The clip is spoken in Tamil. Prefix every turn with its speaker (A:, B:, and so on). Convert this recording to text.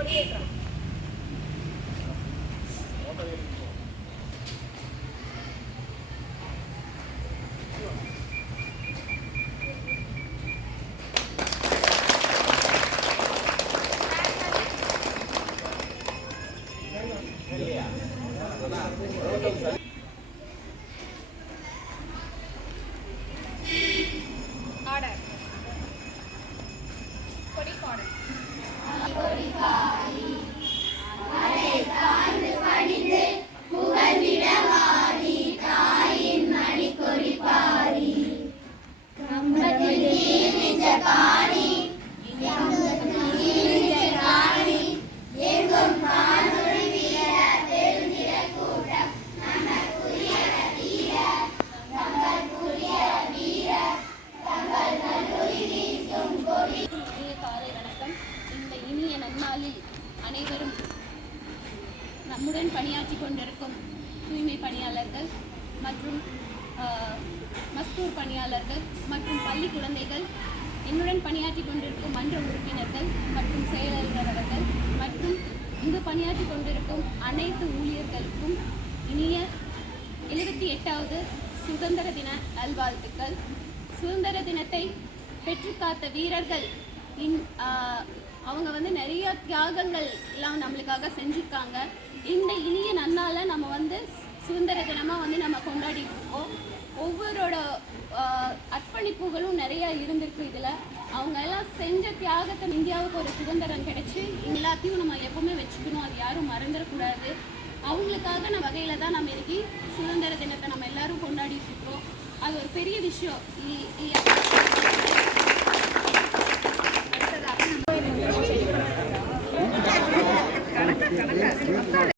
A: கொடியேற்றம். ஆர்டர்
B: அனைவரும் நம்முடன் பணியாற்றி கொண்டிருக்கும் தூய்மை பணியாளர்கள் மற்றும் மஸ்தூர் பணியாளர்கள் மற்றும் பள்ளி குழந்தைகள் என்னுடன் பணியாற்றி கொண்டிருக்கும் மன்ற உறுப்பினர்கள் மற்றும் செயலாளர்கள் அவர்கள் மற்றும் இங்கு பணியாற்றி கொண்டிருக்கும் அனைத்து ஊழியர்களுக்கும் இனிய எழுபத்தி எட்டாவது சுதந்திர தின நல்வாழ்த்துக்கள். சுதந்திர தினத்தை பெற்று காத்த வீரர்கள் இன் ஆஹ், அவங்க வந்து நிறைய தியாகங்கள் எல்லாம் நம்மளுக்காக செஞ்சுருக்காங்க. இந்த இனிய நன்னால நம்ம வந்து சுதந்திர தினமாக வந்து நம்ம கொண்டாடி இருக்கோம். ஒவ்வொருட அர்ப்பணி நிறைய இருந்திருக்கு இதில். அவங்க எல்லாம் செஞ்ச தியாகத்தை இந்தியாவுக்கு ஒரு சுதந்திரம் கிடைச்சி எல்லாத்தையும் நம்ம எப்பவுமே வச்சுக்கணும். அது யாரும் மறந்துடக்கூடாது அவங்களுக்காக நான் வகையில் தான் நம்ம இன்னைக்கு சுதந்திர தினத்தை நம்ம எல்லாரும் கொண்டாடிட்டு இருக்கோம். அது ஒரு பெரிய விஷயம். இ- இ-